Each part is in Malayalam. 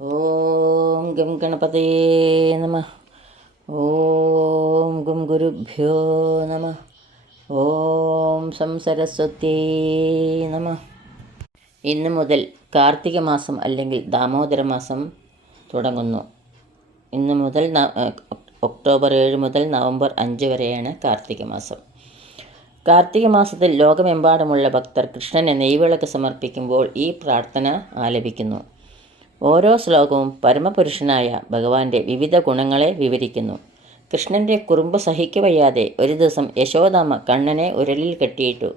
ഓം ഗം ഗണപതേ നമ. ഓം ഗം ഗുരുഭ്യോ നമ. ഓം സം സരസ്വത്യേ നമ. ഇന്ന് മുതൽ കാർത്തിക മാസം അല്ലെങ്കിൽ ദാമോദര മാസം തുടങ്ങുന്നു. ഇന്ന് മുതൽ ഒക്ടോബർ 7 മുതൽ നവംബർ 5 വരെയാണ് കാർത്തിക മാസം. കാർത്തിക മാസത്തിൽ ലോകമെമ്പാടുമുള്ള ഭക്തർ കൃഷ്ണന് നെയ്വിളക്ക് സമർപ്പിക്കുമ്പോൾ ഈ പ്രാർത്ഥന ആലപിക്കുന്നു. ഓരോ ശ്ലോകവും പരമപുരുഷനായ ഭഗവാന്റെ വിവിധ ഗുണങ്ങളെ വിവരിക്കുന്നു. കൃഷ്ണൻ്റെ കുറുമ്പ് സഹിക്കവയ്യാതെ ഒരു ദിവസം യശോദാമ്മ കണ്ണനെ ഉരലിൽ കെട്ടിയിട്ടു.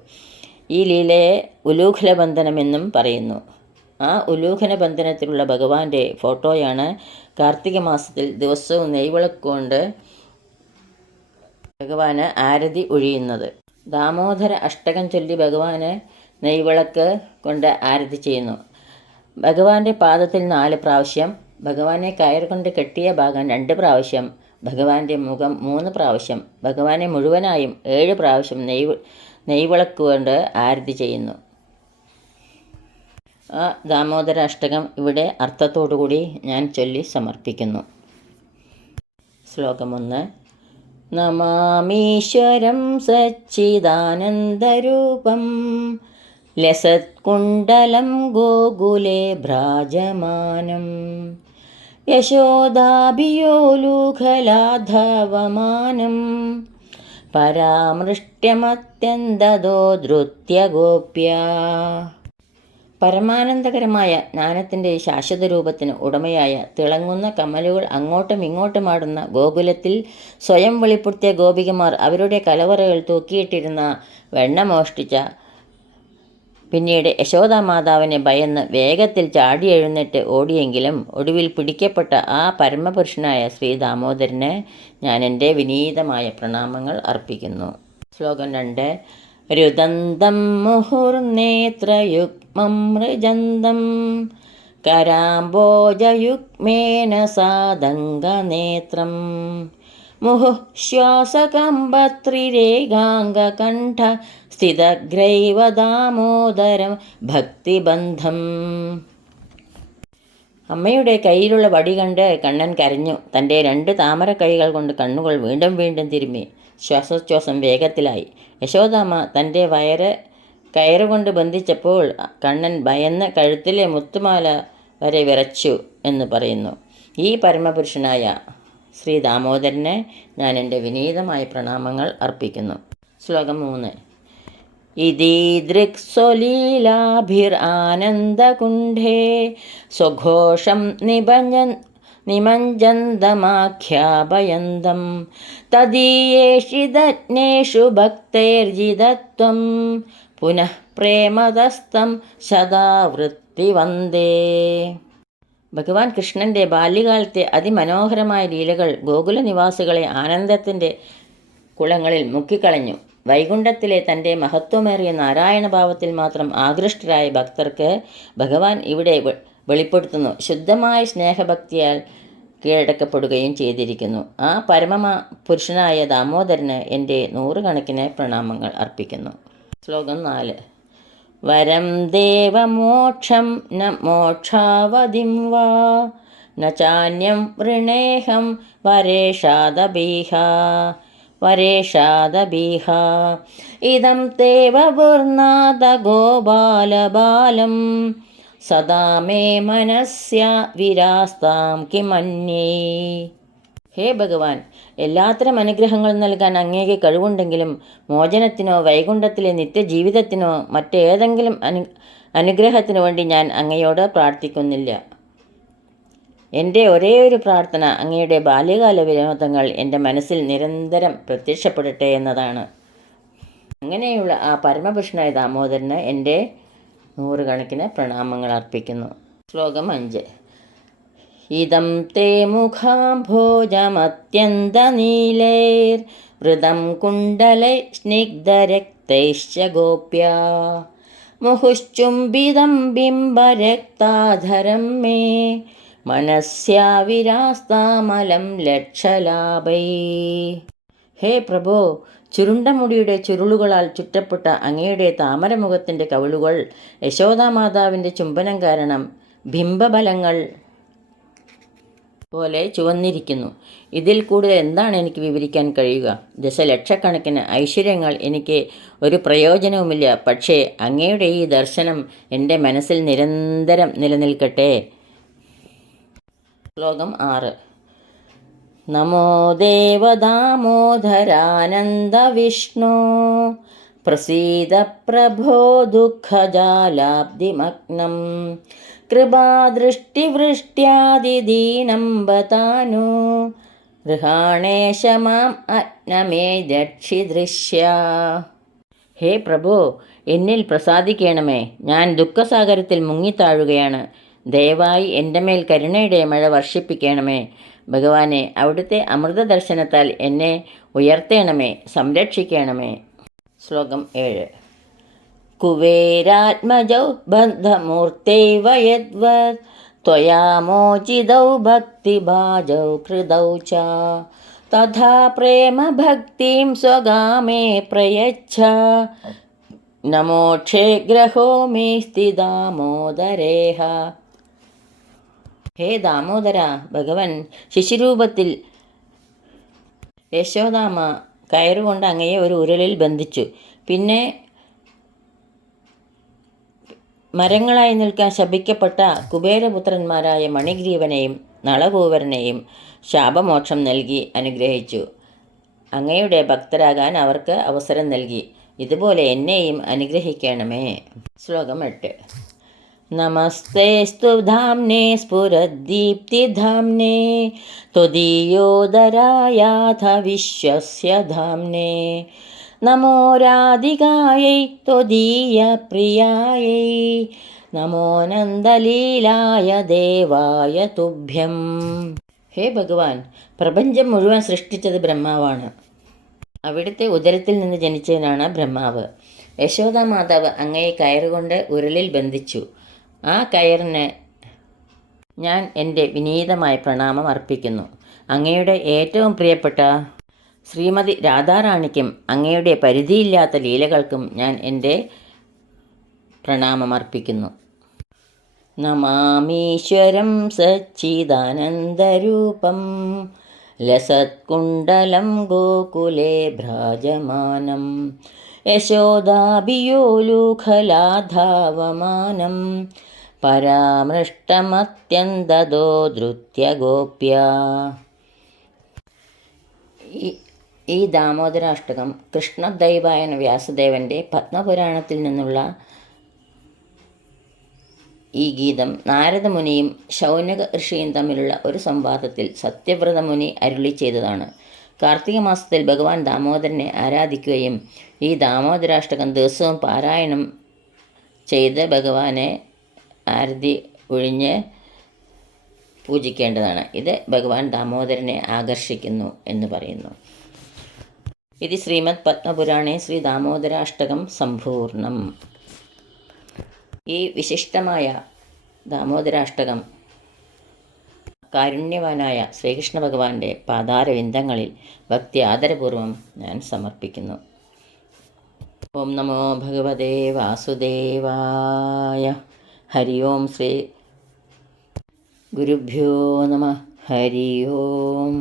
ഈ ലീലയെ ഉലൂഖലബന്ധനമെന്നും പറയുന്നു. ആ ഉലൂഖലബന്ധനത്തിലുള്ള ഭഗവാന്റെ ഫോട്ടോയാണ് കാർത്തിക മാസത്തിൽ ദിവസവും നെയ്വിളക്കുകൊണ്ട് ഭഗവാന് ആരതി ഒഴിയുന്നത്. ദാമോദര അഷ്ടകം ചൊല്ലി ഭഗവാന് നെയ്വിളക്ക് കൊണ്ട് ആരതി ചെയ്യുന്നു. ഭഗവാന്റെ പാദത്തിൽ 4 പ്രാവശ്യം, ഭഗവാനെ കയറുകൊണ്ട് കെട്ടിയ ഭാഗം 2 പ്രാവശ്യം, ഭഗവാന്റെ മുഖം 3 പ്രാവശ്യം, ഭഗവാനെ മുഴുവനായും 7 പ്രാവശ്യം നെയ്വിളക്ക് കൊണ്ട് ആരതി ചെയ്യുന്നു. ആ ദാമോദര അഷ്ടകം ഇവിടെ അർത്ഥത്തോടുകൂടി ഞാൻ ചൊല്ലി സമർപ്പിക്കുന്നു. ശ്ലോകം 1. നമാമീശ്വരം സച്ചിദാനന്ദരൂപം ലസത്കുണ്ടലം ഗോകുലേ ഭ്രാജമാനം യശോദാഭിയോലൂഖലാധവമാനം പരാമൃഷ്ട്യമത്യന്തദോ ധൃത്യ ഗോപ്യ. പരമാനന്ദകരമായ ജ്ഞാനത്തിൻ്റെ ശാശ്വത രൂപത്തിന് ഉടമയായ തിളങ്ങുന്ന കമലുകൾ അങ്ങോട്ടും ഇങ്ങോട്ടുമാടുന്ന ഗോകുലത്തിൽ സ്വയം വെളിപ്പെടുത്തിയ ഗോപികമാർ അവരുടെ കലവറകൾ തൂക്കിയിട്ടിരുന്ന വെണ്ണ മോഷ്ടിച്ച പിന്നീട് യശോദാമാതാവിനെ ഭയന്ന് വേഗത്തിൽ ചാടി എഴുന്നേറ്റ് ഓടിയെങ്കിലും ഒടുവിൽ പിടിക്കപ്പെട്ട ആ പരമപുരുഷനായ ശ്രീ ദാമോദരന് ഞാൻ എൻ്റെ വിനീതമായ പ്രണാമങ്ങൾ അർപ്പിക്കുന്നു. ശ്ലോകം 2. രുദന്തം മുഹുർനേത്രയുഗ്മം മൃജന്തം കരാംബോജയുഗ്മേന സാദംഗനേത്രം മുഹുഃ ശ്വാസകമ്പത്രിരേഖാംഗകണ്ഠ സ്ഥിതഗ്രൈവ ദാമോദരം ഭക്തിബന്ധം. അമ്മയുടെ കയ്യിലുള്ള വടി കണ്ട് കണ്ണൻ കരഞ്ഞു. തൻ്റെ 2 താമര കൈകൾ കൊണ്ട് കണ്ണുകൾ വീണ്ടും വീണ്ടും തിരുമ്മി. ശ്വാസോച്ഛ്വാസം വേഗത്തിലായി. യശോദാമ്മ തൻ്റെ കയറുകൊണ്ട് ബന്ധിച്ചപ്പോൾ കണ്ണൻ ഭയന്ന് കഴുത്തിലെ മുത്തുമാല വരെ വിറച്ചു എന്ന് പറയുന്നു. ഈ പരമപുരുഷനായ ശ്രീ ദാമോദരന് ഞാൻ എൻ്റെ വിനീതമായ പ്രണാമങ്ങൾ അർപ്പിക്കുന്നു. ശ്ലോകം 3. ഇതീദൃക്സ്വലീലാഭിർ ആനന്ദകുണ്ഠേ സ്വഘോഷം നിമഞ്ജന്തമാഖ്യാപയന്തം തദീയേഷിതജ്ഞേഷു ഭക്തൈർജിതത്വം പുനഃ പ്രേമതസ്തം സദാവൃത്തി വന്ദേ. ഭഗവാൻ കൃഷ്ണൻ്റെ ബാല്യകാലത്തെ അതിമനോഹരമായ ലീലകൾ ഗോകുല നിവാസികളെ ആനന്ദത്തിൻ്റെ കുളങ്ങളിൽ മുക്കിക്കളഞ്ഞു. വൈകുണ്ഠത്തിലെ തൻ്റെ മഹത്വമേറിയ നാരായണഭാവത്തിൽ മാത്രം ആകൃഷ്ടരായ ഭക്തർക്ക് ഭഗവാൻ ഇവിടെ വെളിപ്പെടുത്തുന്നു. ശുദ്ധമായ സ്നേഹഭക്തിയാൽ കീഴടക്കപ്പെടുകയും ചെയ്തിരിക്കുന്നു. ആ പുരുഷനായ ദാമോദരന് എൻ്റെ 100 കണക്കിന് പ്രണാമങ്ങൾ അർപ്പിക്കുന്നു. ശ്ലോകം 4. വരം ദേവമോക്ഷം ന മോക്ഷാവധിം വാ ന ചാന്യം വൃണേഹം വരേഷാദബീഹ ഇദം തേവ വൃർനാദ ഗോപാലബാലം സദാ മേ മനസ്യ വിരാസ്താം കിമന്യേ. ഹേ ഭഗവാൻ, എല്ലാത്തരം അനുഗ്രഹങ്ങൾ നൽകാൻ അങ്ങേക്ക് കഴിവുണ്ടെങ്കിലും മോചനത്തിനോ വൈകുണ്ഠത്തിലെ നിത്യജീവിതത്തിനോ മറ്റേതെങ്കിലും അനുഗ്രഹത്തിനു വേണ്ടി ഞാൻ അങ്ങയോട് പ്രാർത്ഥിക്കുന്നില്ല. എൻ്റെ ഒരേയൊരു പ്രാർത്ഥന അങ്ങയുടെ ബാല്യകാല വിനോദങ്ങൾ എൻ്റെ മനസ്സിൽ നിരന്തരം പ്രത്യക്ഷപ്പെടട്ടെ എന്നതാണ്. അങ്ങനെയുള്ള ആ പരമപുരുഷനായ ദാമോദരന് എൻ്റെ 100 കണക്കിന് പ്രണാമങ്ങൾ അർപ്പിക്കുന്നു. ശ്ലോകം 5. ഇദം തേ മുഖാംഭോജമത്യന്തനീലൈർവൃതം കുണ്ഡലൈ സ്നിഗ്ധരക്തൈശ്ച ഗോപ്യ മുഹുശ്ചുംബിതം ബിംബരക്താധരം മേ മനസ്യാ വിരാസ്താമലം ലക്ഷലാഭൈ. ഹേ പ്രഭോ, ചുരുണ്ട മുടിയുടെ ചുരുളുകളാൽ ചുറ്റപ്പെട്ട അങ്ങയുടെ താമരമുഖത്തിൻ്റെ കവിളുകൾ യശോദാമാതാവിൻ്റെ ചുംബനം കാരണം ബിംബബലങ്ങൾ പോലെ ചുവന്നിരിക്കുന്നു. ഇതിൽ കൂടുതൽ എന്താണ് എനിക്ക് വിവരിക്കാൻ കഴിയുക? ദശലക്ഷക്കണക്കിന് ഐശ്വര്യങ്ങൾ എനിക്ക് ഒരു പ്രയോജനവുമില്ല. പക്ഷേ അങ്ങയുടെ ഈ ദർശനം എൻ്റെ മനസ്സിൽ നിരന്തരം നിലനിൽക്കട്ടെ. ശ്ലോകം 6. നമോ ദേവദാമോദരാനന്ദ വിഷ്ണു പ്രസീദ പ്രഭോ ദുഃഖജാലാബ്ധിമഗ്നം കൃപാദൃഷ്ടിവൃഷ്ട്യാദിദീനം ബതാനു ഗൃഹാണേശ മാം അഗ്നമേ ദക്ഷിദൃശ്യ. ഹേ പ്രഭു, എന്നിൽ പ്രസാദിക്കണമേ. ഞാൻ ദുഃഖസാഗരത്തിൽ മുങ്ങിത്താഴുകയാണ്. ദയവായി എൻ്റെ മേൽ കരുണയുടെ മഴ വർഷിപ്പിക്കണമേ. ഭഗവാനെ, അവിടുത്തെ അമൃത ദർശനത്താൽ എന്നെ ഉയർത്തേണമേ, സംരക്ഷിക്കണമേ. ശ്ലോകം 7. കുബേരാത്മജൗ ബദ്ധമൂർത്തൈവ യദ്വത് ത്വയാ മോചിതൗ ഭക്തിഭാജൗ കൃതൗ ച തഥാ പ്രേമഭക്തിം സ്വഗാമേ പ്രയച്ഛ നമോക്ഷേ ഗ്രഹോ മേസ്തി ദാമോദരേഹ. ഹേ ദാമോദര, ഭഗവൻ ശിശുരൂപത്തിൽ യശോദാമ്മ കയറുകൊണ്ട് അങ്ങയെ ഒരു ഉരലിൽ ബന്ധിച്ചു. പിന്നെ മരങ്ങളായി നിൽക്കാൻ ശപിക്കപ്പെട്ട കുബേരപുത്രന്മാരായ മണിഗ്രീവനെയും നളകൂവരനെയും ശാപമോക്ഷം നൽകി അനുഗ്രഹിച്ചു. അങ്ങയുടെ ഭക്തരാകാൻ അവർക്ക് അവസരം നൽകി. ഇതുപോലെ എന്നെയും അനുഗ്രഹിക്കണമേ. ശ്ലോകം 8. നമസ്തേസ്തു ധാംനേ സ്ഫുരദ്ദീപ്തിധാംനേ ത്വദീയോദരായാഥ വിശ്വസ്യ ധാംനേ നമോ രാധികായൈ ത്വദീയപ്രിയായൈ നമോ നന്ദലീലായ ദേവായ തുഭ്യം. ഹേ ഭഗവാൻ, പ്രപഞ്ചം മുഴുവൻ സൃഷ്ടിച്ചത് ബ്രഹ്മാവാണ്. അവിടുത്തെ ഉദരത്തിൽ നിന്ന് ജനിച്ചവനാണ് ബ്രഹ്മാവ്. യശോദാ മാതാവ് അങ്ങയെ കയറുകൊണ്ട് ഉരലിൽ ബന്ധിച്ചു. ആ കയറിന് ഞാൻ എൻ്റെ വിനീതമായ പ്രണാമം അർപ്പിക്കുന്നു. അങ്ങയുടെ ഏറ്റവും പ്രിയപ്പെട്ട ശ്രീമതി രാധാറാണിക്കും അങ്ങയുടെ പരിധിയില്ലാത്ത ലീലകൾക്കും ഞാൻ എൻ്റെ പ്രണാമം അർപ്പിക്കുന്നു. നമാമീശ്വരം സച്ചിദാനന്ദരൂപം ലസത്കുണ്ടലം ഗോകുലേ ഭ്രാജമാനം യശോദാഭിയോലൂഖലാധാവമാനം പരാമൃഷ്ടമത്യന്തദോ ധൃത്യഗോപ്യ. ഈ ദാമോദരാഷ്ടകം കൃഷ്ണദൈവായന വ്യാസദേവൻ്റെ പത്മപുരാണത്തിൽ നിന്നുള്ള ഈ ഗീതം നാരദമുനിയും ശൗനക ഋഷിയും തമ്മിലുള്ള ഒരു സംവാദത്തിൽ സത്യവ്രതമുനി അരുളി ചെയ്തതാണ്. കാർത്തിക മാസത്തിൽ ഭഗവാൻ ദാമോദരനെ ആരാധിക്കുകയും ഈ ദാമോദരാഷ്ടകം ദിവസവും പാരായണം ചെയ്ത് ഭഗവാനെ ആരതി ഒഴിഞ്ഞ് പൂജിക്കേണ്ടതാണ്. ഇത് ഭഗവാൻ ദാമോദരനെ ആകർഷിക്കുന്നു എന്ന് പറയുന്നു. ഇത് ശ്രീമദ് പത്മപുരാണേ ശ്രീ ദാമോദരാഷ്ടകം സമ്പൂർണം. ഈ വിശിഷ്ടമായ ദാമോദരാഷ്ടകം കാരുണ്യവാനായ ശ്രീകൃഷ്ണ ഭഗവാന്റെ പാതാരവിന്ദങ്ങളിൽ ഭക്തി ആദരപൂർവം ഞാൻ സമർപ്പിക്കുന്നു. ഓം നമോ ഭഗവതേ വാസുദേവായ. ഹരി ഓം. ശ്രീ ഗുരുഭ്യോ നമഃ. ഹരി ഓം.